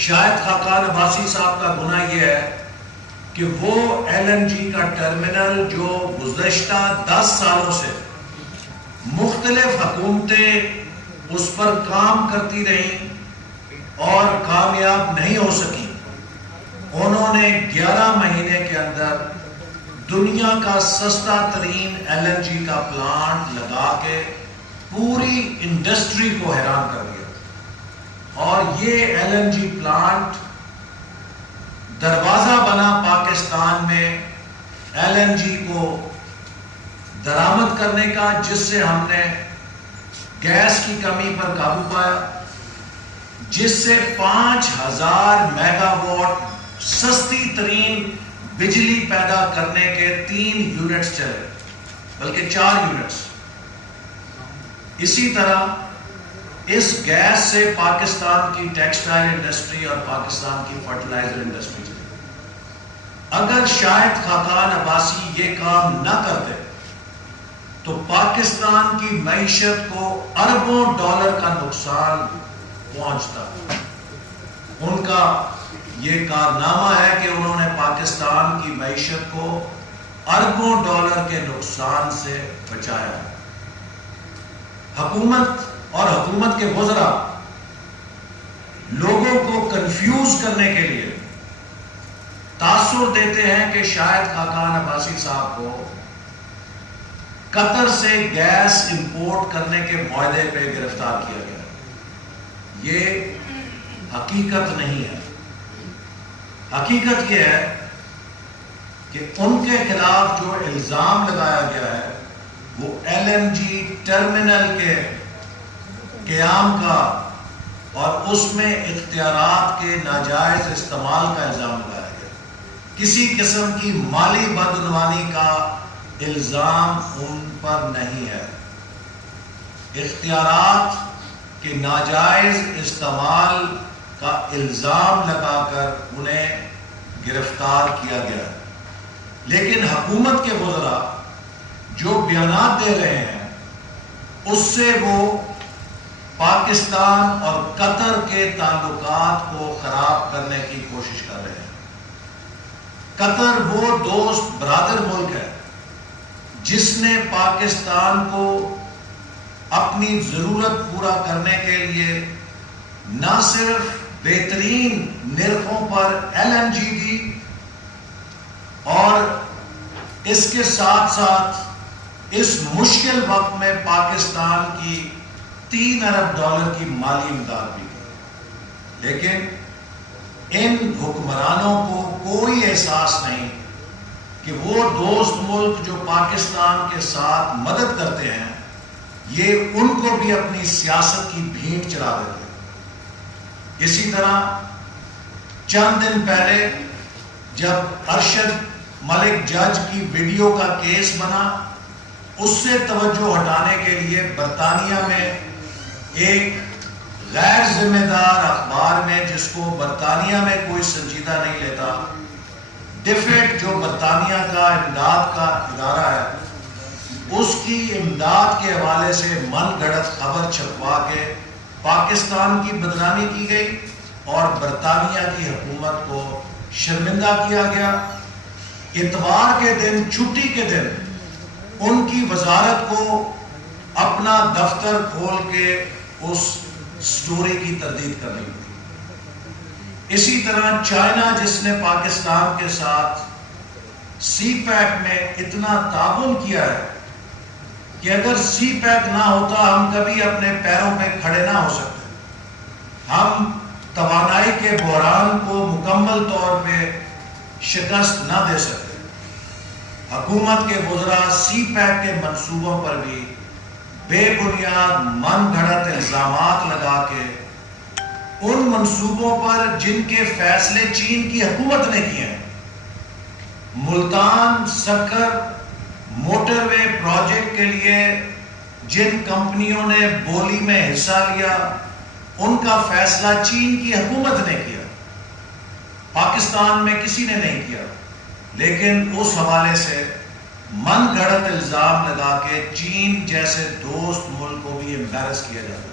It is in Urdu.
شاہد خاقان عباسی صاحب کا گناہ یہ ہے کہ وہ LNG کا ٹرمینل جو گزشتہ 10 سالوں سے مختلف حکومتیں اس پر کام کرتی رہیں اور کامیاب نہیں ہو سکی، انہوں نے 11 مہینے کے اندر دنیا کا سستا ترین LNG کا پلانٹ لگا کے پوری انڈسٹری کو حیران کر دیا۔ اور یہ LNG پلانٹ دروازہ بنا پاکستان میں LNG کو درآمد کرنے کا، جس سے ہم نے گیس کی کمی پر قابو پایا، جس سے 5000 میگا واٹ سستی ترین بجلی پیدا کرنے کے 3 یونٹس چلے، بلکہ 4 یونٹس۔ اسی طرح اس گیس سے پاکستان کی ٹیکسٹائل انڈسٹری اور پاکستان کی فرٹیلائزر انڈسٹری چلی۔ اگر شاہد خاقان عباسی یہ کام نہ کرتے تو پاکستان کی معیشت کو اربوں ڈالر کا نقصان پہنچتا۔ ان کا یہ کارنامہ ہے کہ انہوں نے پاکستان کی معیشت کو اربوں ڈالر کے نقصان سے بچایا۔ حکومت اور حکومت کے وزراء لوگوں کو کنفیوز کرنے کے لیے تاثر دیتے ہیں کہ شاہد خاقان عباسی صاحب کو قطر سے گیس امپورٹ کرنے کے معاہدے پہ گرفتار کیا گیا۔ یہ حقیقت نہیں ہے۔ حقیقت یہ ہے کہ ان کے خلاف جو الزام لگایا گیا ہے وہ LNG ٹرمینل کے قیام کا اور اس میں اختیارات کے ناجائز استعمال کا الزام لگایا گیا۔ کسی قسم کی مالی بدعنوانی کا الزام ان پر نہیں ہے۔ اختیارات کے ناجائز استعمال کا الزام لگا کر انہیں گرفتار کیا گیا۔ لیکن حکومت کے وزراء جو بیانات دے رہے ہیں اس سے وہ پاکستان اور قطر کے تعلقات کو خراب کرنے کی کوشش کر رہے ہیں۔ قطر وہ دوست برادر ملک ہے جس نے پاکستان کو اپنی ضرورت پورا کرنے کے لیے نہ صرف بہترین نرخوں پر LNG دی اور اس کے ساتھ ساتھ اس مشکل وقت میں پاکستان کی 3 ارب ڈالر کی مالی امداد بھی کی۔ لیکن ان حکمرانوں کو کوئی احساس نہیں کہ وہ دوست ملک جو پاکستان کے ساتھ مدد کرتے ہیں یہ ان کو بھی اپنی سیاست کی بھینٹ چلا دیتے ہیں۔ اسی طرح چند دن پہلے جب ارشد ملک جج کی ویڈیو کا کیس بنا، اس سے توجہ ہٹانے کے لیے برطانیہ میں ایک غیر ذمہ دار اخبار میں، جس کو برطانیہ میں کوئی سنجیدہ نہیں لیتا، ڈیفیٹ جو برطانیہ کا امداد کا ادارہ ہے، اس کی امداد کے حوالے سے من گھڑت خبر چھپوا کے پاکستان کی بدنامی کی گئی اور برطانیہ کی حکومت کو شرمندہ کیا گیا۔ اتوار کے دن، چھٹی کے دن، ان کی وزارت کو اپنا دفتر کھول کے اس سٹوری کی تردید کرنی پڑی۔ اسی طرح چائنا، جس نے پاکستان کے ساتھ سی پیک میں اتنا تعاون کیا ہے کہ اگر سی پیک نہ ہوتا ہم کبھی اپنے پیروں پہ کھڑے نہ ہو سکتے، ہم توانائی کے بحران کو مکمل طور پہ شکست نہ دے سکتے۔ حکومت کے وزراء سی پیک کے منصوبوں پر بھی بے بنیاد من گھڑت الزامات لگا کے ان منصوبوں پر جن کے فیصلے چین کی حکومت نے کیے ہیں، ملتان سکر موٹر وے پروجیکٹ کے لیے جن کمپنیوں نے بولی میں حصہ لیا، ان کا فیصلہ چین کی حکومت نے کیا، پاکستان میں کسی نے نہیں کیا۔ لیکن اس حوالے سے من گھڑت الزام لگا کے چین جیسے دوست ملک کو بھی امبیرس کیا جاتا ہے۔